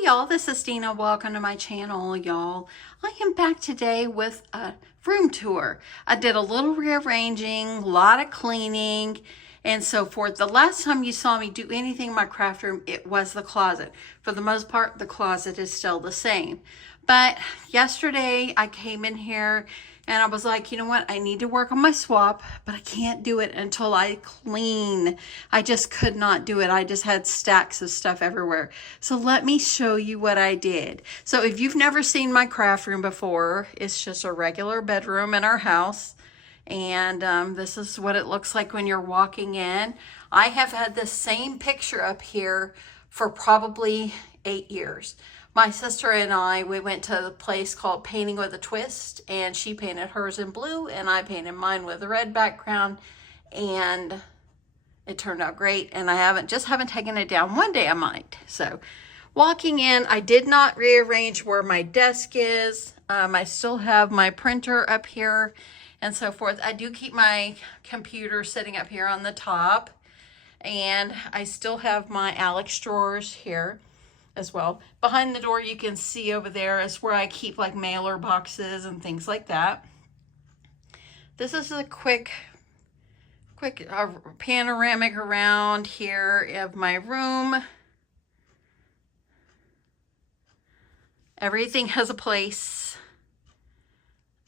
Hey y'all, this is Dina. Welcome to my channel, y'all. I am back today with a room tour. I did a little rearranging, a lot of cleaning, and so forth. The last time you saw me do anything in my craft room, it was the closet. For the most part, the closet is still the same. But yesterday I came in here and I was like, you know what? I need to work on my swap, but I can't do it until I clean. I just could not do it. I just had stacks of stuff everywhere. So let me show you what I did. So if you've never seen my craft room before, it's just a regular bedroom in our house. And this is what it looks like when you're walking in. I have had this same picture up here for probably 8 years. My sister and I, we went to a place called Painting with a Twist, and she painted hers in blue and I painted mine with a red background, and it turned out great. And I haven't taken it down. One day I might. So walking in, I did not rearrange where my desk is. I still have my printer up here and so forth. I do keep my computer sitting up here on the top, and I still have my Alex drawers here as well. Behind the door, you can see over there is where I keep like mailer boxes and things like that. This is a quick panoramic around here of my room. Everything has a place.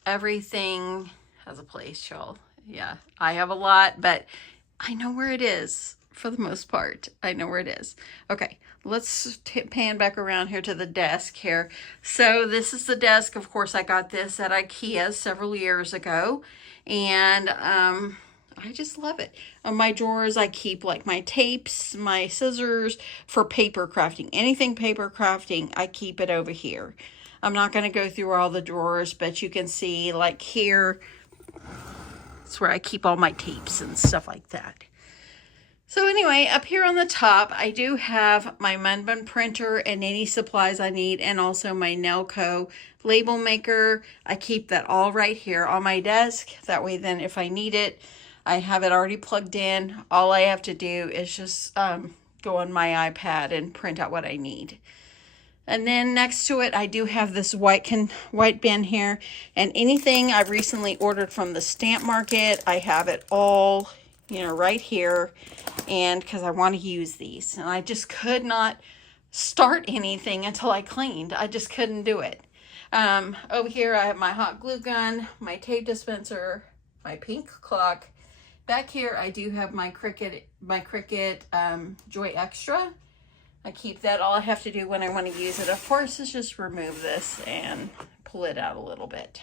Everything has a place, y'all. Yeah, I have a lot, but I know where it is for the most part. I know where it is. Okay, let's pan back around here to the desk here. So this is the desk. Of course, I got this at IKEA several years ago, and I just love it. On my drawers, I keep like my tapes, my scissors for paper crafting. Anything paper crafting, I keep it over here. I'm not going to go through all the drawers, but you can see like here, that's where I keep all my tapes and stuff like that. So anyway, up here on the top, I do have my Munbyn printer and any supplies I need, and also my Nelco label maker. I keep that all right here on my desk. That way then if I need it, I have it already plugged in. All I have to do is just go on my iPad and print out what I need. And then next to it, I do have this white bin here, and anything I've recently ordered from the stamp market, I have it all, you know, right here, and because I want to use these, and I just could not start anything until I cleaned. I just couldn't do it. Over here, I have my hot glue gun, my tape dispenser, my pink clock. Back here, I do have my Cricut Joy Xtra. I keep that. All I have to do when I want to use it, of course, is just remove this and pull it out a little bit.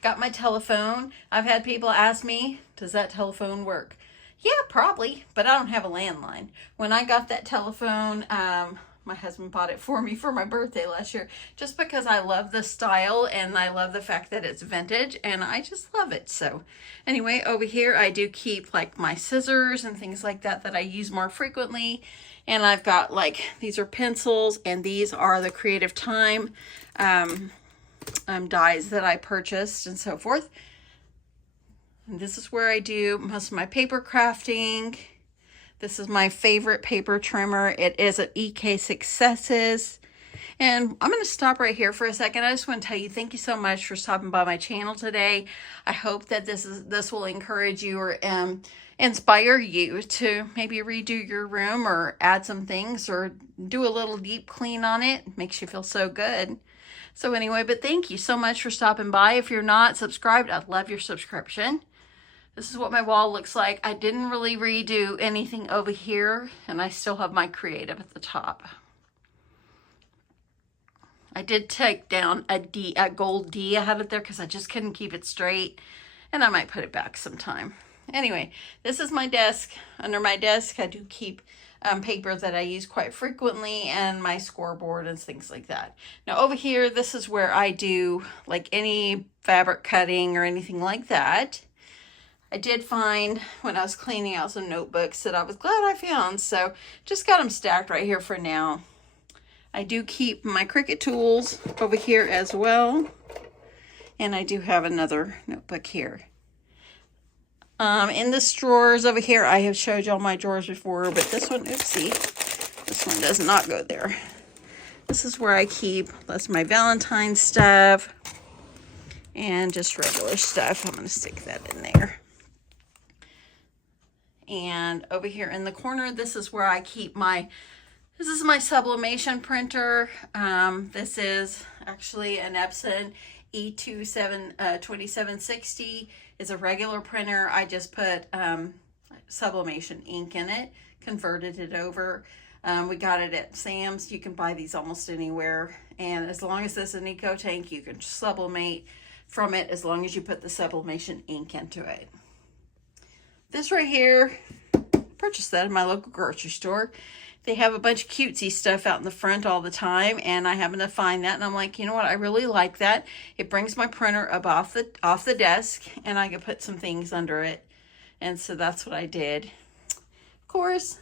Got my telephone. I've had people ask me, does that telephone work? Yeah, probably, but I don't have a landline. When I got that telephone, my husband bought it for me for my birthday last year, just because I love the style and I love the fact that it's vintage, and I just love it. So anyway, over here, I do keep like my scissors and things like that I use more frequently. And I've got like, these are pencils, and these are the Creative Time dies that I purchased and so forth. And this is where I do most of my paper crafting. This is my favorite paper trimmer. It is an EK Successes. And I'm going to stop right here for a second. I just want to tell you thank you so much for stopping by my channel today. I hope that this will encourage you or inspire you to maybe redo your room or add some things or do a little deep clean on it. It makes you feel so good. So anyway, but thank you so much for stopping by. If you're not subscribed, I'd love your subscription. This is what my wall looks like. I didn't really redo anything over here, and I still have my creative at the top. I did take down a gold D I had it there because I just couldn't keep it straight, and I might put it back sometime. Anyway, this is my desk. Under my desk, I do keep paper that I use quite frequently, and my scoreboard and things like that. Now over here, this is where I do like any fabric cutting or anything like that. I did find when I was cleaning out some notebooks that I was glad I found, so just got them stacked right here for now. I do keep my Cricut tools over here as well, and I do have another notebook here. In this drawers over here, I have showed y'all my drawers before, but this one, oopsie, this one does not go there. This is where I keep, that's my Valentine's stuff and just regular stuff. I'm going to stick that in there. And over here in the corner, this is where I keep this is my sublimation printer. This is actually an Epson E2760. It's a regular printer. I just put sublimation ink in it, converted it over. We got it at Sam's. You can buy these almost anywhere. And as long as it's an eco tank, you can sublimate from it as long as you put the sublimation ink into it. This right here, purchased that in my local grocery store. They have a bunch of cutesy stuff out in the front all the time, and I happened to find that, and I'm like, you know what, I really like that. It brings my printer up off the desk, and I can put some things under it. And so that's what I did. Of course,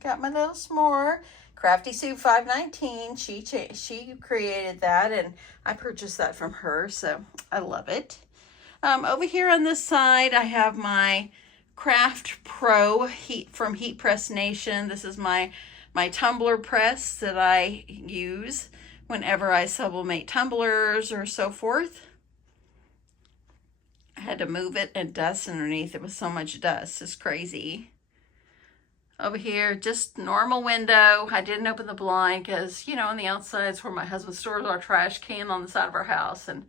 got my little s'more. Crafty Sue 519. She created that, and I purchased that from her, so I love it. Over here on this side, I have my Craft Pro Heat from Heat Press Nation. This is my tumbler press that I use whenever I sublimate tumblers or so forth. I had to move it and dust underneath. It was so much dust. It's crazy. Over here, just normal window. I didn't open the blind because, you know, on the outside is where my husband stores our trash can on the side of our house, and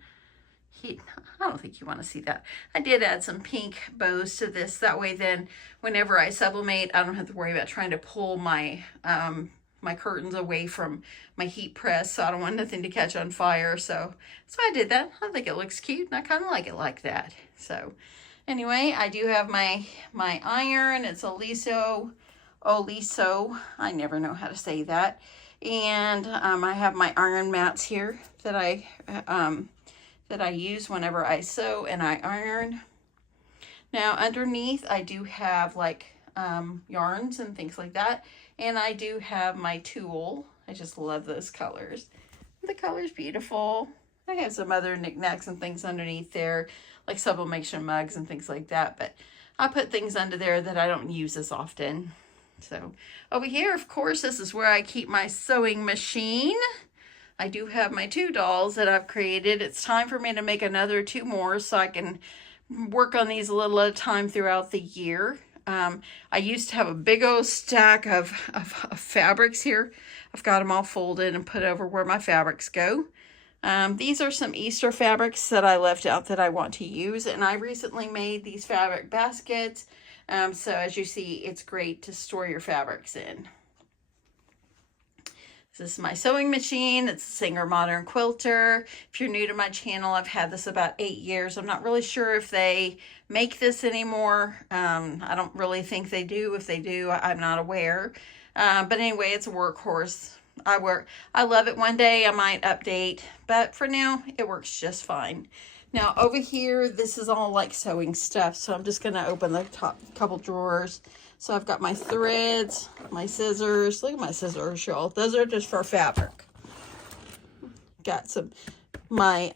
I don't think you want to see that. I did add some pink bows to this. That way then whenever I sublimate, I don't have to worry about trying to pull my my curtains away from my heat press, so I don't want nothing to catch on fire. So I did that. I think it looks cute, and I kind of like it like that. So anyway, I do have my iron. It's Oliso. I never know how to say that. And I have my iron mats here that I use whenever I sew and I iron. Now underneath I do have like yarns and things like that, and I do have my tulle. I just love those colors. The color's beautiful. I have some other knickknacks and things underneath there, like sublimation mugs and things like that, but I put things under there that I don't use as often. So over here, of course, this is where I keep my sewing machine. I do have my 2 dolls that I've created. It's time for me to make another 2 more so I can work on these a little at a time throughout the year. I used to have a big old stack of fabrics here. I've got them all folded and put over where my fabrics go. These are some Easter fabrics that I left out that I want to use, and I recently made these fabric baskets. So as you see, it's great to store your fabrics in. This is my sewing machine. It's a Singer Modern Quilter. If you're new to my channel, I've had this about 8 years. I'm not really sure if they make this anymore. I don't really think they do. If they do, I'm not aware. But anyway, it's a workhorse. I love it. One day I might update, but for now, it works just fine. Now over here, this is all like sewing stuff. So I'm just gonna open the top couple drawers. So I've got my threads, my scissors. Look at my scissors, y'all. Those are just for fabric. Got my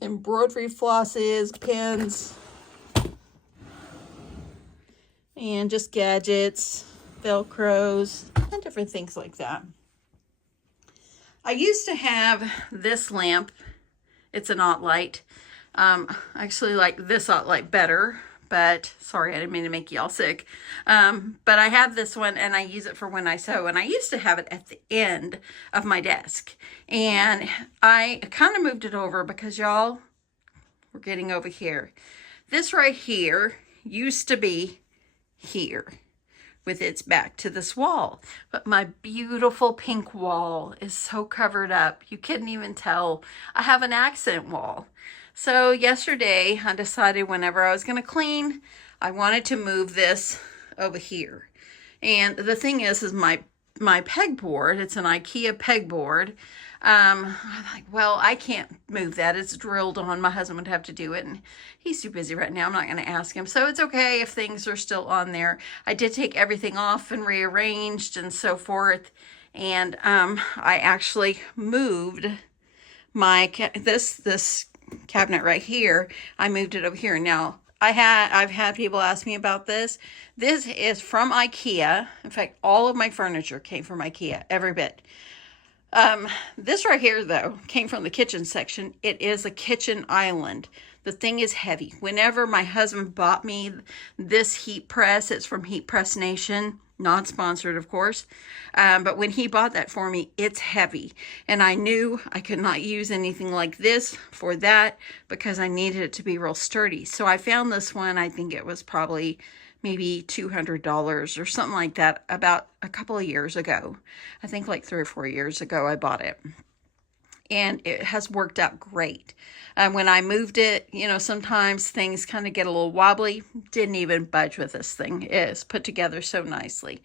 embroidery flosses, pins, and just gadgets, Velcros, and different things like that. I used to have this lamp. It's an aught light. I actually like this aught light better. But sorry, I didn't mean to make y'all sick. But I have this one and I use it for when I sew. And I used to have it at the end of my desk. And I kind of moved it over because y'all, we're getting over here. This right here used to be here with its back to this wall. But my beautiful pink wall is so covered up. You couldn't even tell. I have an accent wall. So yesterday I decided whenever I was going to clean, I wanted to move this over here. And the thing is my pegboard, it's an IKEA pegboard. I'm like, well, I can't move that. It's drilled on. My husband would have to do it, and he's too busy right now. I'm not going to ask him. So it's okay if things are still on there. I did take everything off and rearranged and so forth. And I actually moved my this cabinet right here. I moved it over here. Now I've had people ask me about this. This is from IKEA. In fact, all of my furniture came from IKEA, every bit. This right here, though, came from the kitchen section. It is a kitchen island. The thing is heavy. Whenever my husband bought me this heat press, it's from Heat Press Nation, not sponsored, of course. But when he bought that for me, it's heavy. And I knew I could not use anything like this for that because I needed it to be real sturdy. So I found this one. I think it was probably maybe $200 or something like that about a couple of years ago. I think like 3 or 4 years ago I bought it. And it has worked out great. When I moved it, you know, sometimes things kind of get a little wobbly. Didn't even budge with this thing. It is put together so nicely.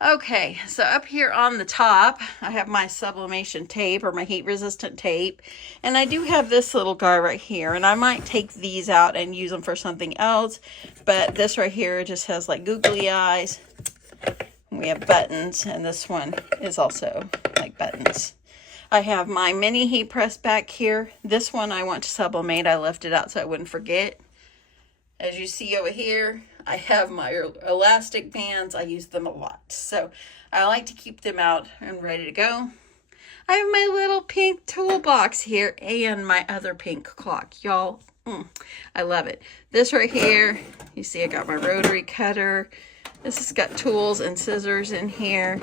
Okay, so up here on the top, I have my sublimation tape or my heat resistant tape. And I do have this little guy right here. And I might take these out and use them for something else. But this right here just has like googly eyes. We have buttons. And this one is also like buttons. I have my mini heat press back here. This one I want to sublimate. I left it out so I wouldn't forget. As you see over here, I have my elastic bands. I use them a lot. So I like to keep them out and ready to go. I have my little pink toolbox here and my other pink clock. Y'all, I love it. This right here, you see I got my rotary cutter. This has got tools and scissors in here.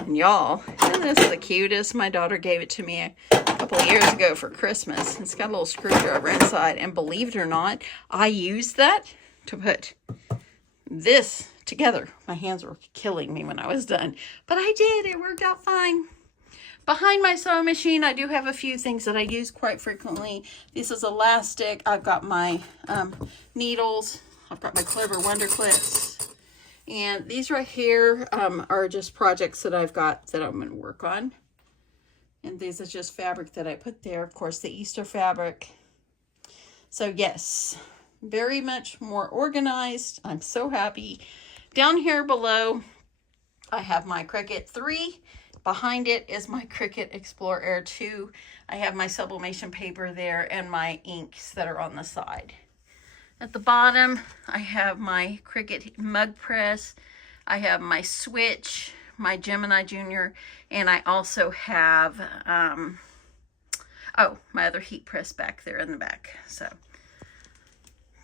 And y'all, isn't this the cutest? My daughter gave it to me a couple of years ago for Christmas. It's got a little screwdriver inside. And believe it or not, I used that to put this together. My hands were killing me when I was done. But I did. It worked out fine. Behind my sewing machine, I do have a few things that I use quite frequently. This is elastic. I've got my needles. I've got my Clever Wonder clips. And these right here are just projects that I've got that I'm going to work on. And these are just fabric that I put there. Of course, the Easter fabric. So yes, very much more organized. I'm so happy. Down here below, I have my Cricut 3. Behind it is my Cricut Explore Air 2. I have my sublimation paper there and my inks that are on the side. At the bottom, I have my Cricut mug press. I have my switch, my Gemini Junior, and I also have, my other heat press back there in the back. So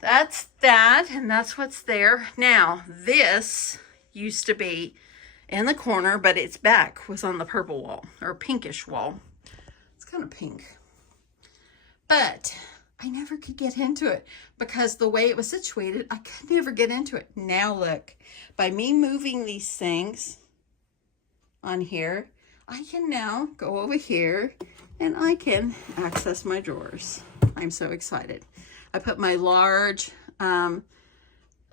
that's that, and that's what's there. Now, this used to be in the corner, but its back was on the purple wall, or pinkish wall. It's kind of pink. But I never could get into it because the way it was situated, I could never get into it. Now look, by me moving these things on here, I can now go over here and I can access my drawers. I'm so excited. I put my large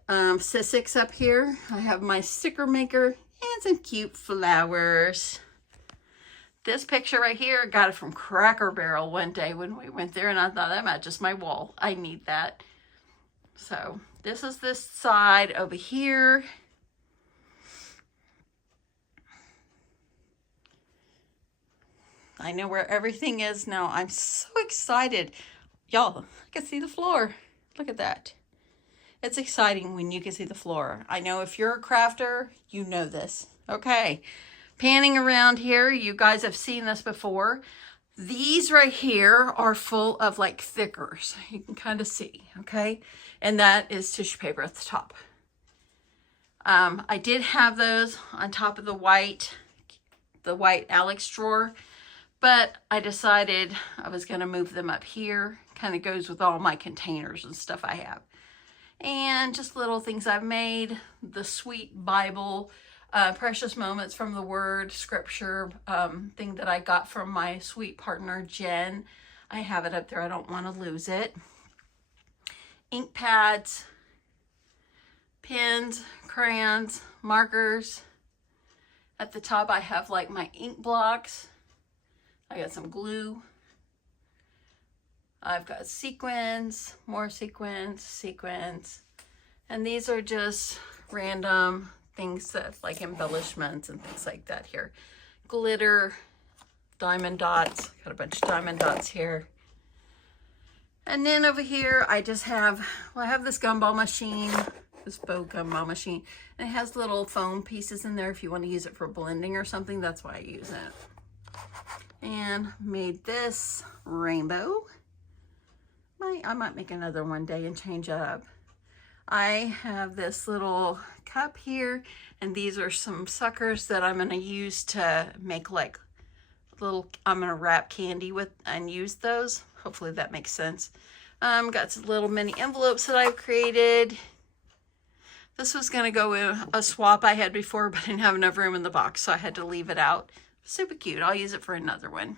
Sissics up here. I have my sticker maker and some cute flowers. This picture right here, got it from Cracker Barrel one day when we went there, and I thought that matches my wall. I need that. So this is this side over here. I know where everything is now. I'm so excited. Y'all, I can see the floor. Look at that. It's exciting when you can see the floor. I know if you're a crafter, you know this. Okay. Panning around here, you guys have seen this before. These right here are full of like thickers. You can kind of see, okay? And that is tissue paper at the top. I did have those on top of the white Alex drawer, but I decided I was gonna move them up here. Kind of goes with all my containers and stuff I have. And just little things I've made. The sweet Bible, Precious Moments from the Word, scripture thing that I got from my sweet partner, Jen. I have it up there. I don't want to lose it. Ink pads, pens, crayons, markers. At the top, I have like my ink blocks. I got some glue. I've got sequins, more sequins. And these are just random things that like embellishments and things like that here. Glitter, diamond dots, got a bunch of diamond dots here. And then over here, I just have, I have this gumball machine, this bow gumball machine, and it has little foam pieces in there if you want to use it for blending or something. That's why I use it. and made this rainbow. I might make another one day and change it up. I have this little cup here, and these are some suckers that I'm gonna use to make like little, I'm gonna wrap candy with and use those. Hopefully that makes sense. Got some little mini envelopes that I've created. This was gonna go in a swap I had before, but I didn't have enough room in the box, so I had to leave it out. Super cute. I'll use it for another one.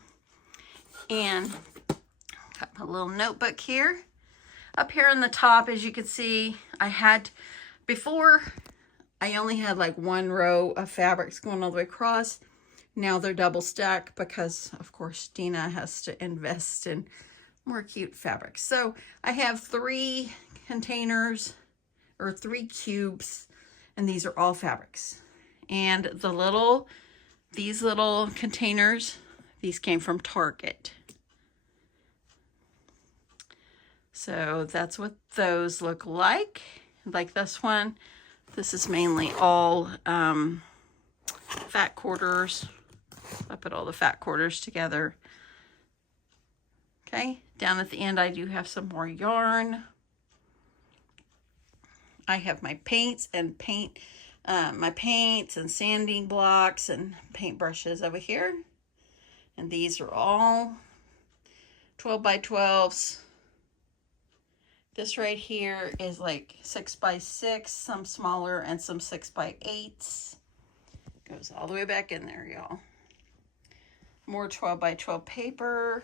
And got my little notebook here. Up here on the top, as you can see, I had, before, I only had like one row of fabrics going all the way across. Now they're double stacked because, of course, Dina has to invest in more cute fabrics. So I have 3 containers, or 3 cubes, and these are all fabrics. And these little containers, these came from Target. So that's what those look like. Like this one, this is mainly all fat quarters. I put all the fat quarters together. Okay, down at the end I do have some more yarn. I have my paints and my paints and sanding blocks and paint brushes over here. And these are all 12 by 12s. This right here is like 6 by 6, some smaller and some 6 by 8s. Goes all the way back in there, y'all. More 12 by 12 paper.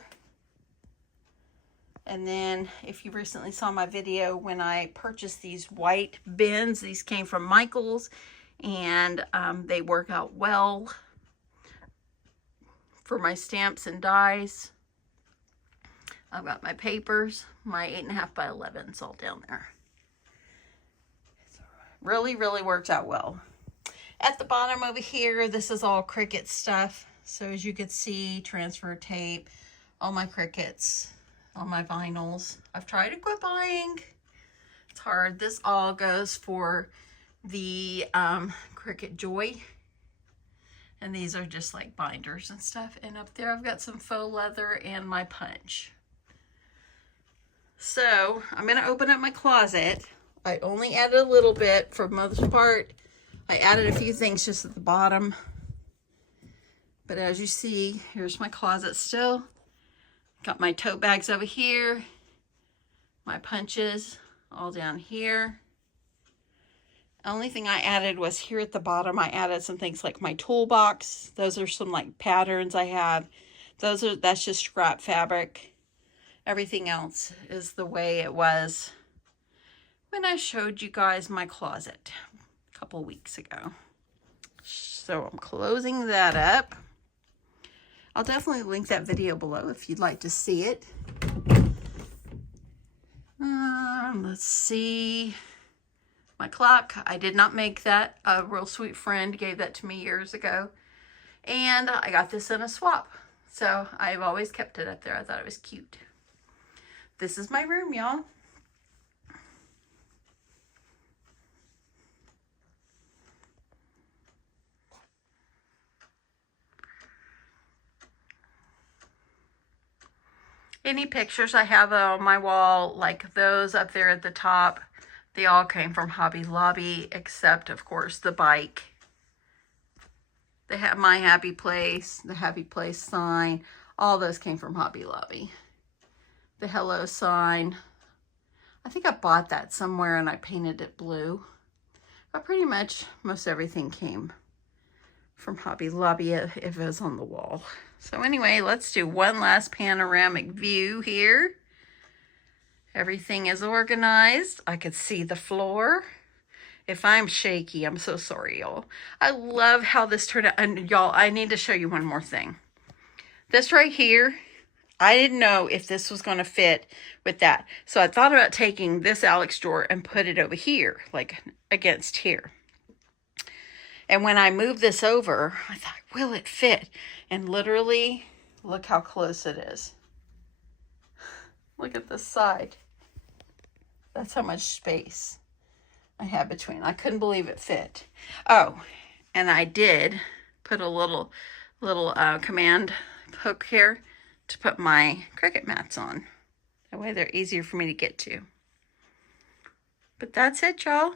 And then if you recently saw my video when I purchased these white bins, these came from Michael's, and they work out well for my stamps and dies. I've got my papers, my 8.5 by 11s all down there. Really, really worked out well. At the bottom over here, this is all Cricut stuff. So as you can see, transfer tape, all my Cricuts, all my vinyls. I've tried to quit buying. It's hard. This all goes for the Cricut Joy. And these are just like binders and stuff. And up there I've got some faux leather and my punch. So I'm going to open up my closet. I only added a little bit for the most part. I added a few things just at the bottom. But as you see, here's my closet still. Got my tote bags over here. My punches all down here. Only thing I added was here at the bottom. I added some things like my toolbox. Those are some like patterns I have. That's just scrap fabric. Everything else is the way it was when I showed you guys my closet a couple weeks ago. So I'm closing that up. I'll definitely link that video below if you'd like to see it. Let's see. My clock, I did not make that. A real sweet friend gave that to me years ago. And I got this in a swap. So I've always kept it up there. I thought it was cute. This is my room, y'all. Any pictures I have on my wall, like those up there at the top, they all came from Hobby Lobby, except, of course, the bike. They have my Happy Place, the Happy Place sign. All those came from Hobby Lobby. The hello sign. I think I bought that somewhere and I painted it blue. But pretty much most everything came from Hobby Lobby if it was on the wall. So anyway, let's do one last panoramic view here. Everything is organized. I could see the floor. If I'm shaky, I'm so sorry, y'all. I love how this turned out. And y'all, I need to show you one more thing. This right here, I didn't know if this was going to fit with that. So I thought about taking this Alex drawer and put it over here, like against here. And when I moved this over, I thought, will it fit? And literally, look how close it is. Look at this side. That's how much space I have between. I couldn't believe it fit. Oh, and I did put a little command hook here to put my Cricut mats on. That way they're easier for me to get to. But that's it, y'all.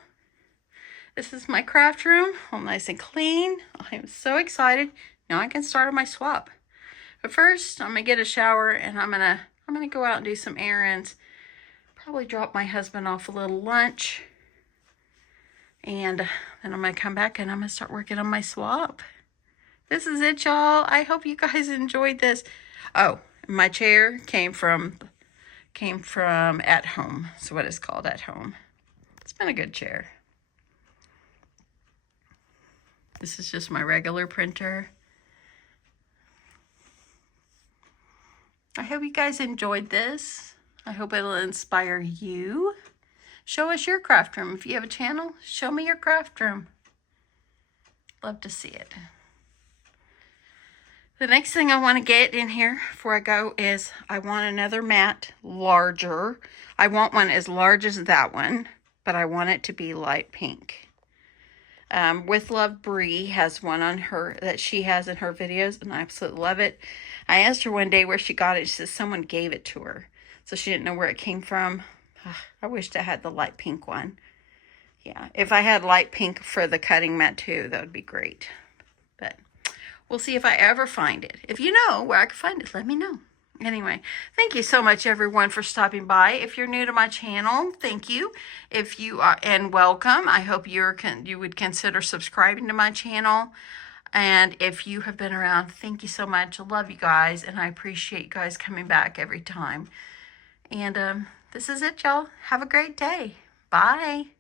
This is my craft room, all nice and clean. I am so excited. Now I can start on my swap. But first, I'm gonna get a shower and I'm gonna go out and do some errands. Probably drop my husband off a little lunch. And then I'm gonna come back and I'm gonna start working on my swap. This is it, y'all. I hope you guys enjoyed this. Oh, my chair came from At Home. So what it's called, At Home. It's been a good chair. This is just my regular printer. I hope you guys enjoyed this. I hope it'll inspire you. Show us your craft room. If you have a channel, show me your craft room. Love to see it. The next thing I want to get in here before I go is I want another mat larger. I want one as large as that one, but I want it to be light pink. With Love Bree has one on her that she has in her videos, and I absolutely love it. I asked her one day where she got it. She says someone gave it to her, so she didn't know where it came from. I wished I had the light pink one. Yeah, if I had light pink for the cutting mat too, that would be great. But we'll see if I ever find it. If you know where I can find it, let me know. Anyway, thank you so much, everyone, for stopping by. If you're new to my channel, thank you. If you are, and welcome. I hope you would consider subscribing to my channel. And if you have been around, thank you so much. I love you guys, and I appreciate you guys coming back every time. And this is it, y'all. Have a great day. Bye.